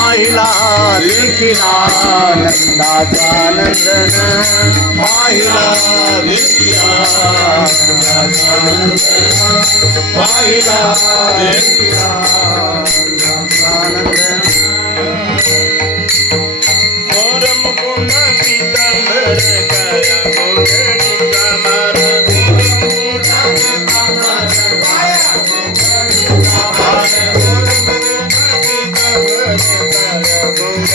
आईला लेखिला नंदाचा नंदन. आईला देखिला नंदाचा नंदन. आईला देखिला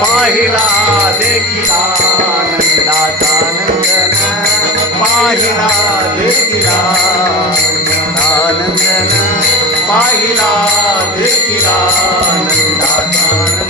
पाहिला देखिला नंदाचा नंदन पाहिला देखिला नंदन पाहिला देखिला आनंदाचा नंदन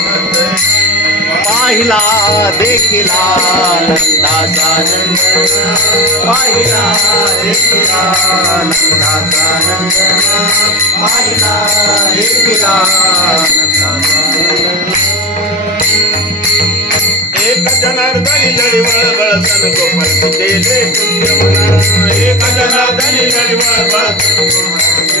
पाहिला देखील आनंदाचा नंद. पाहिला देखील आनंदाचा नंद. पाहिला देखील नंदाचा नंदन एक जनार्दनी लढीवळ बळतन गोपाळ केले पुण्य एक जनार्दनी लढीवळ बळतन एक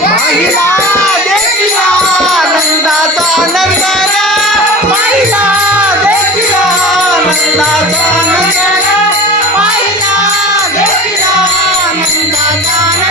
Bahila, Dekila, Nanda, Nanda.